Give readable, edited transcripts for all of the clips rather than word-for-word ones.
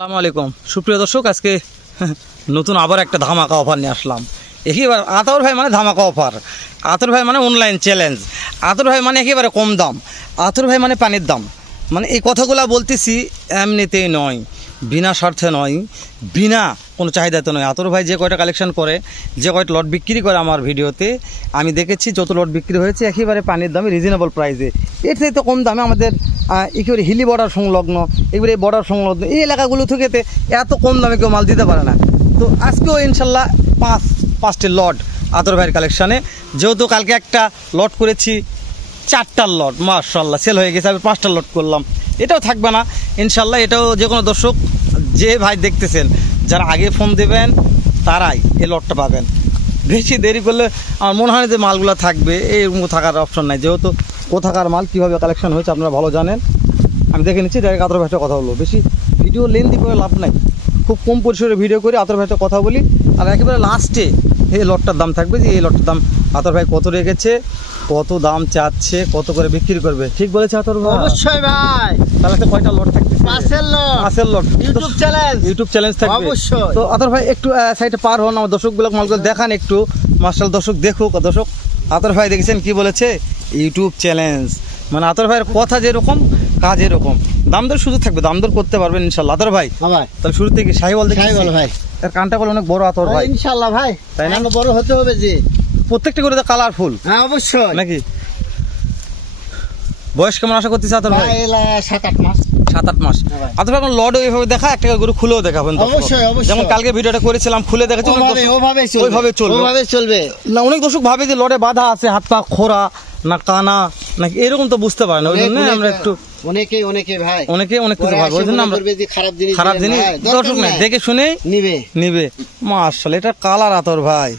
আসসালামু আলাইকুম সুপ্রিয় দর্শক, আজকে নতুন আবার একটা ধামাকা অফার নিয়ে আসলাম। একেবারে আতর ভাই মানে ধামাকা অফার, আতর ভাই মানে অনলাইন চ্যালেঞ্জ, আতর ভাই মানে একেবারে কম দাম, আতর ভাই মানে পানির দাম। মানে এই কথাগুলো বলতেছি এমনিতেই নয়, বিনা স্বার্থে নয়, বিনা কোনো চাহিদাতে নয়। আতর ভাই যে কয়টা কালেকশন করে, যে কয়টা লট বিক্রি করে আমার ভিডিওতে আমি দেখেছি, যত লট বিক্রি হয়েছে একেবারে পানির দামে রিজনেবল প্রাইসে। এর থেকে কম দামে আমাদের একেবারে হিলি বর্ডার সংলগ্ন, এবারে বর্ডার সংলগ্ন এই এলাকাগুলো থেকেতে এত কম দামে কেউ মাল দিতে পারে না। তো আজকেও ইনশাল্লাহ পাঁচটি লট আতর ভাইয়ের কালেকশানে, যেহেতু কালকে একটা লট করেছি, 4টার লট মাশাআল্লাহ সেল হয়ে গেছে, আমি 5টা লট করলাম, এটাও থাকবে না ইনশাল্লাহ। এটাও যে কোনো দর্শক যে ভাই দেখতেছেন, যারা আগে ফোন দেবেন তারাই এই লটটা পাবেন। বেশি দেরি করলে আমার মনে হয় না যে মালগুলো থাকবে, এরকম থাকার অপশন নাই। যেহেতু কোথাকার মাল কীভাবে কালেকশন হয়েছে আপনারা ভালো জানেন, আমি দেখে নিচ্ছি। ডাইরেক্ট আতর ভাইটা কথা বলবো, বেশি ভিডিও লেন্দি করে লাভ নাই, খুব কম পরিসরে ভিডিও করে আতর ভাইটা কথা বলি। আর একেবারে লাস্টে এই লটটার দাম থাকবে, যে এই লটটার দাম আতর ভাই কত রেখেছে, কত দাম চাচ্ছে, কত করে বিক্রি করবে। ঠিক বলেছে আতর ভাই? অবশ্যই ভাই। তাহলে তো কয়টা লট থাকবে? 5 লট ইউটিউব চ্যালেঞ্জ থাকবে অবশ্যই। তো আতর ভাই একটু সাইডে পার হন, আমার দর্শকগুলো মালগুলো দেখান একটু। মার্শাল দর্শক দেখুক। দর্শক আতর ভাই দেখেছেন কি বলেছে, ইউটিউব চ্যালেঞ্জ মানে আতর ভাইয়ের কথা যেরকম কাজ এরকম। দাম দর শুধু থাকবে, দাম দর করতে পারবেন ইনশাল্লাহ। আতর ভাই তাহলে শুরু থেকে শাহিওয়াল দেখি ভাই, এর কানটা বলে অনেক বড় আতর ভাই, ইনশাআল্লাহ ভাই, তাই না? বড় হতে হবে যে, প্রত্যেকটা করে কালারফুল। হ্যাঁ অবশ্যই। নাকি বয়স কেমন আশা করতেছে আতর ভাই? 7-8 মাস। 7-8 মাস। ভাই আতর ভাই লডও এইভাবে দেখা, একটা গরু খুলেও দেখাবেন। অবশ্যই অবশ্যই। যেমন কালকে ভিডিওটা করেছিলাম খুলে দেখাচ্ছি, ওইভাবে চলবে না। অনেক দর্শক ভাবে যে লড়ে বাধা আছে, হাত পা খোরা না কানা নাকি এরকম তো বুঝতে পারে না, ওই জন্য আমরা একটু অনেকে অনেক কিছু ভাবে, ওই জন্য আমরা খারাপ জিনিস দর্শক নাই দেখে শুনে নিবে। মাশাআল্লাহ এটা কালার আতর ভাই,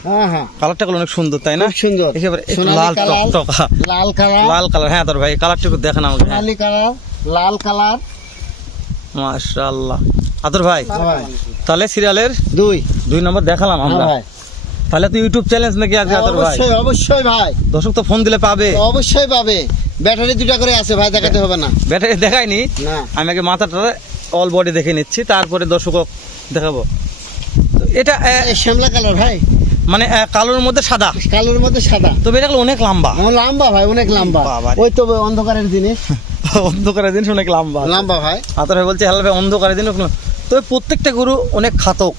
কালারটা অনেক সুন্দর তাই না? সুন্দর একেবারে লাল টকটকা লাল কালার। হ্যাঁ আতর ভাই কালারটা একটু দেখেন আমাকে। লাল কালার মাশাআল্লাহ। আতর ভাই তাহলে সিরিয়ালের 2 নম্বর দেখালাম আমরা। তাহলে তো ইউটিউব চ্যালেঞ্জ নাকি আজকে আতর ভাই? অবশ্যই ভাই, দর্শক তো ফোন দিলে পাবে, অবশ্যই পাবে। ব্যাটারি 2টা করে আছে ভাই, দেখাতে হবে না। ব্যাটারি দেখাইনি, আমি আগে মাথাটা অল বডি দেখে নিচ্ছি, তারপরে দর্শক দেখাবো। এটা শ্যামলা কালার ভাই, মানে কালোর মধ্যে সাদা, তবে এটা অনেক লম্বা ভাই, অনেক লম্বা। ওই তো অন্ধকারের জিনিস, অন্ধকারের জিনিস অনেক লম্বা ভাই। আতর ভাই বলছে হ্যালো ভাই অন্ধকারের জিনিস, তবে প্রত্যেকটা গরু অনেক খাতক,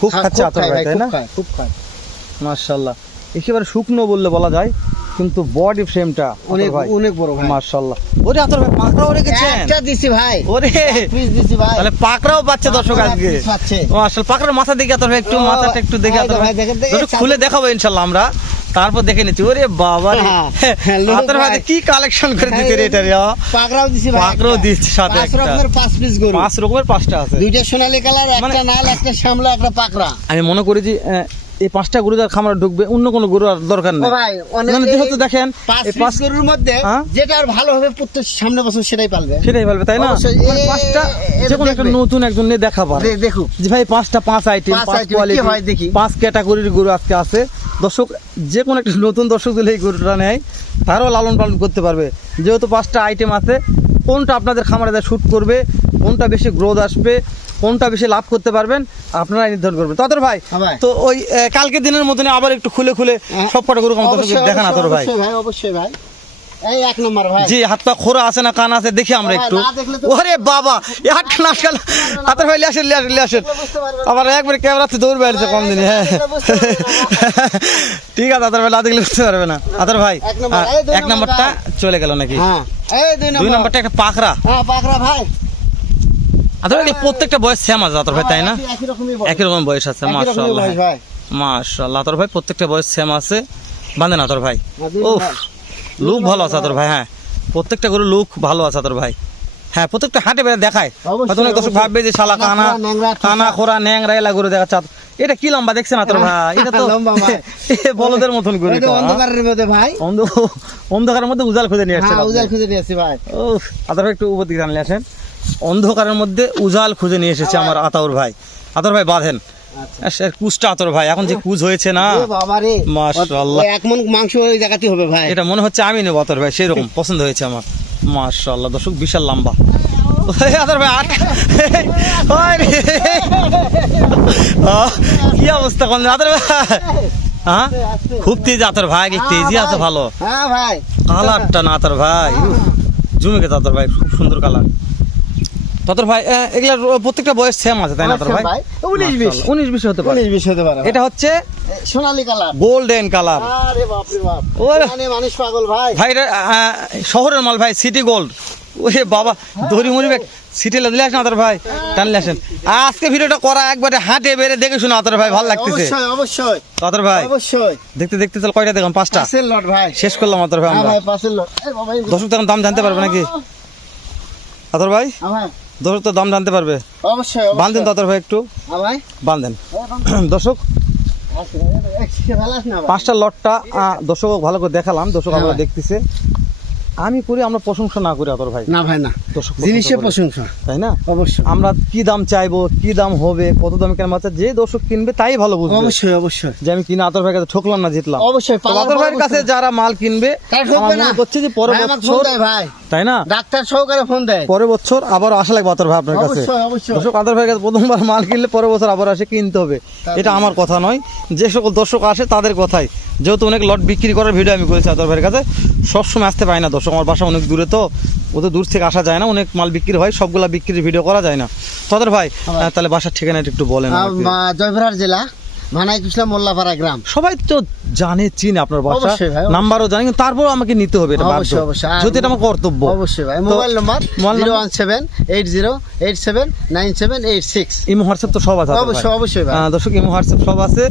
খুব খাচ্ছে আতর ভাই তাই না? খুব খায় মাশাআল্লাহ। একেবারে শুকনো বললে বলা যায়, কিন্তু বডি ফ্রেমটা অনেক বড় ভাই মাশাআল্লাহ। ওরে আতর ভাই পাকড়াও রেখেছেন? একটা দিছি ভাই, ওরে পিস দিছি ভাই। তাহলে পাকড়াও পাচ্ছে দর্শক আজকে। মাশাআল্লাহ পাকড়ার মাথা দেখে আতর ভাই একটু, মাথাটা একটু দেখে আতর ভাই একটু খুলে দেখাবো ইনশাআল্লাহ আমরা, তারপর দেখে নিচ্ছি। ওরে বাবা রে আতর ভাই কি কালেকশন করে দিতে রে, এটা পাকড়াও দিছি ভাই, পাকড়াও দিচ্ছে সাথে একটা। 5 রকমের 5 পিস গরু, 5 রকমের 5টা আছে, 2টা সোনালী কালার, একটা লাল, একটা শ্যামলা, একটা পাকড়া। আমি মনে করি যে এই 5টা গরু যার খামারে ঢুকবে, অন্য কোনো গরু আর দরকার নেই ভাই। যেহেতু দেখেন 5 গরুর মধ্যে যেটা আর ভালো হবে প্রত্যেক সামনে বছর সেটাই পালবে তাই না? 5টা যে কোনো একটা নতুন একজন নিয়ে দেখা পারে, দেখুক যে ভাই 5টা 5 আইটেম 5 কোয়ালিটি 5 ক্যাটাগরির গরু আজকে আছে। দর্শক যে কোনো একটা নতুন দর্শক যদি এই গরুটা নেয়, তারও লালন পালন করতে পারবে। যেহেতু 5টা আইটেম আছে, কোনটা আপনাদের খামারে যা শুট করবে, কোনটা বেশি গ্রোথ আসবে, কোনটা বেশি লাভ করতে পারবেন আপনারা নির্ধারণ করবেন। তাদের ভাই তো ওই কালকে দিনের মতন আবার একটু খুলে সব কটা গরু দেখান আতর ভাই। অবশ্যই ভাই, এই 1 নম্বর ভাই। জি হাত পা খোরা আছে না কান আছে দেখি আমরা একটু। ওরে বাবা একটা নাশকাল আতর ভাই লিয়ে আসেন আবার একবারে ক্যামেরাতে দৌড় বেড়েছে কম দিনে। হ্যাঁ ঠিক আছে আতর ভাই, না দেখলে বুঝতে পারবে না। আতর ভাই 1 নম্বরটা চলে গেল নাকি? এই 2 নম্বরটা একটা পাকড়া। পাকড়া ভাই। আতর ভাই প্রত্যেকটা বয়স সেম আছে আতর ভাই তাই না? একই রকম বয়স আছে মাশাআল্লাহ মাশাআল্লাহ। আতর ভাই প্রত্যেকটা বয়স সেম আছে, বাঁধেন আতর ভাই। ওফ লুক ভালো আছে আতর ভাই, হ্যাঁ প্রত্যেকটা গরু লুক ভালো আছে আতর ভাই। হ্যাঁ প্রত্যেকটা হাটে বেড়ে দেখায়, হয়তো অনেক দর্শক ভাববে যে শালা কানা খোরা ন্যাংরা এলা গরু দেখাচ্ছে। এটা কি লম্বা দেখছেন আতর ভাই? এটা তো বলদের মতন গরু, অন্ধকারের মধ্যে ভাই, অন্ধকারের মধ্যে উজাল খুঁজে নিয়ে আসছে ভাই। ও আতর ভাই একটু উপর দিকে জানলে আসেন, অন্ধকারের মধ্যে উজাল খুঁজে নিয়ে এসেছে আমার আতর ভাই। আতর ভাই বাঁধেন কুচটা আতর ভাই, এখন যে কুচ হয়েছে না মাশাআল্লাহ, 1 মণ মাংস ওই জায়গাতে হবে ভাই। এটা মনে হচ্ছে আমি নেব আতর ভাই, সেরকম পছন্দ হয়েছে আমার মাশাআল্লাহ। দর্শক বিশাল লম্বা ওই আতর ভাই ওই রে। কি অবস্থা কোন আতর ভাই? হ্যাঁ খুব তেজ আতর ভাই, তেজি আছে ভালো। হ্যাঁ ভাই, কালারটা না আতর ভাই জমে গেছে আতর ভাই, খুব সুন্দর কালার। আতর ভাই এগুলার প্রত্যেকটা বয়স সেম আছে তাই না আতর ভাই? 19-20 হতে পারে। 19-20 হতে পারে। এটা হচ্ছে সোনালী কালার, গোল্ডেন কালার। আরে বাপ রে বাপ, ওরে। মানে মানুষ পাগল ভাই। ভাই এটা শহরের মাল ভাই, সিটি গোল্ড। ওরে বাবা দড়ি মুড়ি ব্যাগ সিটি দিলে আসেন আতর ভাই, টানলে আসেন। আজকে ভিডিওটা করা একবারে হাটে বেড়ে দেখে শুনে আতর ভাই, ভালো লাগতেছে অবশ্যই অবশ্যই আতর ভাই। অবশ্যই দেখতে দেখতে তাহলে কয়টা দেখলাম? 5টা পাঁচের লট ভাই, শেষ করলাম আতর ভাই হ্যাঁ আমরা। ভাই পাঁচের লট। এই বাবা, এই দর্শক তখন দাম জানতে পারবে নাকি আতর ভাই? হ্যাঁ ভাই, দর্শক তো দাম জানতে পারবে। অবশ্যই বান্ধেন তো আতর ভাই একটু হ্যাঁ ভাই, বান্ধেন। দর্শক আচ্ছা, একসাথে ভালো আছে না ভাই? 5টা লটটা দর্শক ভালো করে দেখালাম, দর্শক হ্যাঁ আমরা ভাই। দেখতেছে। আমি করি আমরা প্রশংসা না করি আতর ভাই, না ভাই না, দর্শক জিনিসের প্রশংসা করি, প্রশংসা তাই না? অবশ্যই আমরা কি দাম চাইবো, কি দাম হবে, কত দামে কেন বাচ্চা, যে দর্শক কিনবে তাই ভালো বুঝবে অবশ্যই অবশ্যই যে আমি কিনা আতর ভাইয়ের কাছে ঠকলাম না, জিতলাম। অবশ্যই তো আতর ভাইয়ের কাছে যারা মাল কিনবে তারা ঠকবে আমার না। মনে করছে যে পরের ভাই আমাকে ফোন বছর, দেয় ভাই, তাই না, ডাক্তার সহকারে ফোন দেয়। পরের বছর আবার আশা লাগবে আতর ভাই আপনার কাছে। অবশ্যই অবশ্যই দর্শক আতর ভাইয়ের কাছে প্রথমবার মাল কিনলে পরের বছর আবার আসে কিনতে হবে, এটা আমার কথা নয়, যে সকল দর্শক আসে তাদের কথাই। যেহেতু অনেক লট বিক্রি করার ভিডিও আমি করেছি আতর ভাইয়ের কাছে, সবসময় আসতে পারি না দর্শক, আমার বাসা অনেক দূরে, তো ওদের দূর থেকে আসা যায় না, অনেক মাল বিক্রি হয়, সবগুলা বিক্রির ভিডিও করা যায় না। তো আতর ভাই তাহলে বাসার ঠিকানাটা একটু বলেন আমাকে। জয়পুরহাট জেলা, ভানাই কুশলা, মোল্লাপাড়া গ্রাম। সবাই তো জানে, চিনে আপনার বাসা, অবশ্যই ভাই, নাম্বারও জানি, কিন্তু তারপরও আমাকে নিতে হবে, এটা বাধ্য, অবশ্যই অবশ্যই, আর যেহেতু এটা আমার কর্তব্য। অবশ্যই ভাই, তো মোবাইল নম্বর মোবাইল নাম্বার? 01780879786। ইমো হোয়াটসঅ্যাপ তো সব আছে আতর ভাই। অবশ্যই অবশ্যই ভাই, দর্শক ইমো হোয়াটসঅ্যাপ সব আছে।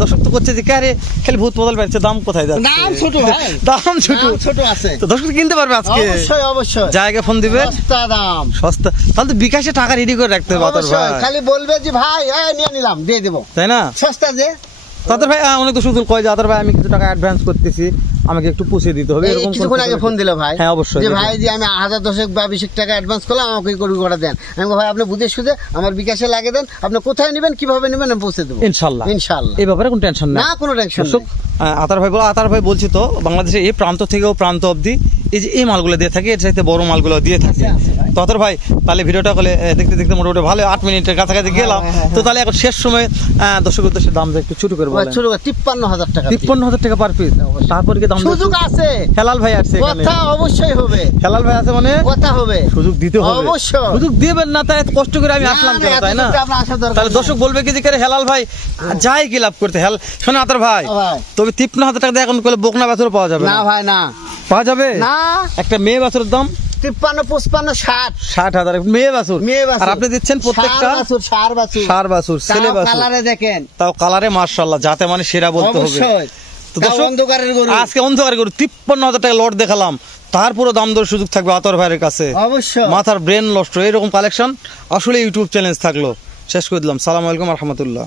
দর্শক তো করছে যে কারে খালি ভূত বদল বেড়েছে, দাম কোথায় যাচ্ছে? দাম ছোট ভাই, দাম ছোট, দাম ছোট আছে। তো দর্শক কিনতে পারবে আজকে, অবশ্যই অবশ্যই, জায়গায় ফোন দিবে, সস্তা দাম। সস্তা। তাহলে তো বিকাশে টাকা রেডি করে রাখতে হবে আতর অবশ্যই, ভাই, খালি বলবে যে ভাই নিয়ে নিলাম, দিয়ে দেবো, তাই না? সস্তা যে। তাদের ভাই অনেক তো শুধু কয় যে আতর ভাই আমি কিছু টাকা অ্যাডভান্স করতেছি, আমাকে একটু পুষে দিতে হবে, এই এরকম কিছুক্ষণ আগে ফোন দিল ভাই, হ্যাঁ অবশ্যই, যে ভাই যে আমি 1000 বা 20 টাকা অ্যাডভান্স করলাম, আমাকে করে করে দেন। আমি বলি, ভাই আপনি বুঝে সুদে আমার বিকাশে লাগিয়ে দেন, আপনি কোথায় নেবেন কিভাবে নেবেন আমি পৌঁছে দেবো ইনশাল্লাহ। ইনশাআল্লাহ, এই ব্যাপারে কোনো টেনশন নেই না কোনো টেনশন দর্শক। আতার ভাই বলো, আতার ভাই বলছি তো বাংলাদেশে এই প্রান্ত থেকেও প্রান্ত অবধি এই যে এই মালগুলো দিয়ে থাকে, এর চাইতে বড় মালগুলো দিয়ে থাকে। তো আতার ভাই তাহলে ভিডিওটা বলে দেখতে দেখতে মোটামুটি ভালো 8 মিনিটের কাছাকাছি গেলাম। তো তাহলে এখন শেষ সময় দর্শক উদ্দেশ্যে দামটা একটু ছোট করে বলেন। ছোট 53,000 টাকা, 53,000 টাকা পার পিস। তারপর কি দাম সুযোগ আছে, হেলাল ভাই আছে এখানে, কথা অবশ্যই হবে, হেলাল ভাই আছে মানে কথা হবে, সুযোগ দিতে হবে, অবশ্যই। সুযোগ দিবেন না তাই এত কষ্ট করে আমি আসলাম কেন, তাই না? তাহলে দর্শক বলবে কি যে করে হেলাল ভাই যায় কি লাভ করতে। শোনো আতর ভাই, ভাই। তবে 53,000 টাকা দিয়ে এখন করলে বকনা বাছুর পাওয়া যাবে না না, ভাই না, পাওয়া যাবে না, একটা মেয়ে বাছুরের দাম 53, 55, 60, 60,000 মেয়ে বাছুর, মেয়ে বাছুর। আর আপনি দিচ্ছেন প্রত্যেকটা সার বাছুর, ষাঁড় বাছুর, ছেলে বাছুর, কালারে দেখেন, তাও কালারে মাশাআল্লাহ, যাতে মানে সেরা বলতে হবে। অবশ্যই। তো তাও দর্শক অন্ধকারের গরু, আজকে অন্ধকার গরু 53,000 টাকা লট দেখালাম, তারপরে দাম দর সুযোগ থাকবে আতর ভাইয়ের কাছে। অবশ্যই। মাথার ব্রেন নষ্ট এরকম কালেকশন আসলে ইউটিউব চ্যালেঞ্জ থাকলো। শেষ করে দিলাম। সালাম আলাইকুম রহমতুল্লাহ।